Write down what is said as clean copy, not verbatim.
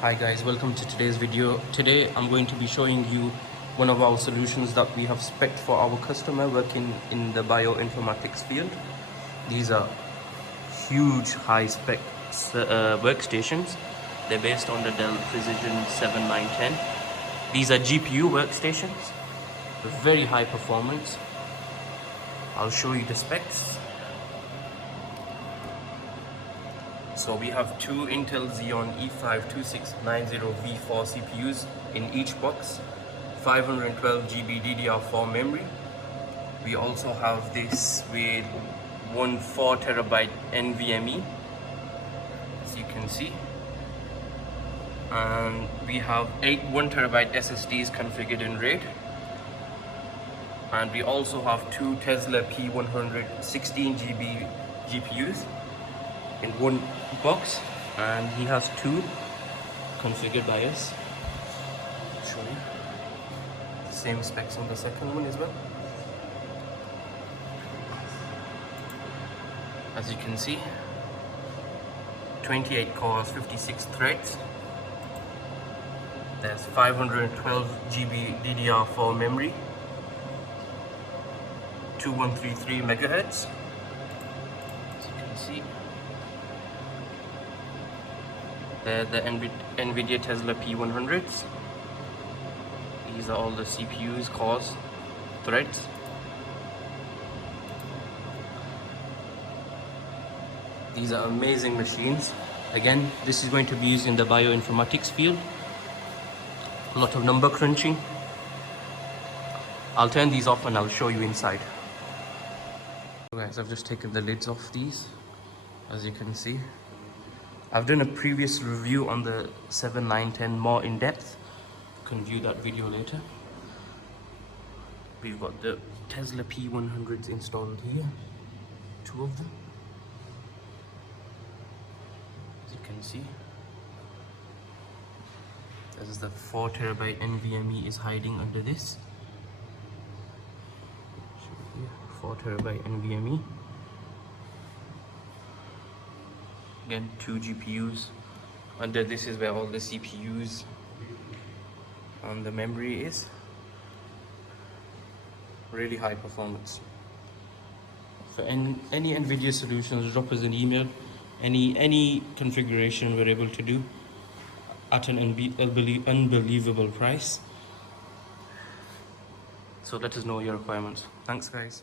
Hi guys, welcome to today's video. Today I'm going to be showing you one of our solutions that we have spec'd for our customer working in the bioinformatics field. These are huge high spec workstations. They're based on the Dell Precision 7910. These are GPU workstations with very high performance. I'll show you the specs. So we have two Intel Xeon E5-2690V4 CPUs in each box, 512 GB DDR4 memory. We also have this with one 4TB NVMe, as you can see. And we have 8 1TB SSDs configured in RAID. And we also have two Tesla P100 16 GB GPUs in one box, and he has two configured by us. Show you the same specs on the second one as well. As you can see, 28 cores, 56 threads. There's 512 GB DDR4 memory, 2133 megahertz. As you can see, the NVIDIA Tesla P100s. These are all the CPUs, cores, threads. These are amazing machines. Again, this is going to be used in the bioinformatics field. A lot of number crunching. I'll turn these off and I'll show you inside. So guys, I've just taken the lids off these, as you can see. I've done a previous review on the 7910 more in depth. You can view that video later. We've got the Tesla P100s installed here, two of them. As you can see, this is the 4TB NVMe is hiding under this. 4TB NVMe. Again, two GPUs. Under this is where all the CPUs and the memory is. Really high performance. For any NVIDIA solutions, drop us an email. Any configuration we're able to do at an unbelievable price. So let us know your requirements. Thanks guys.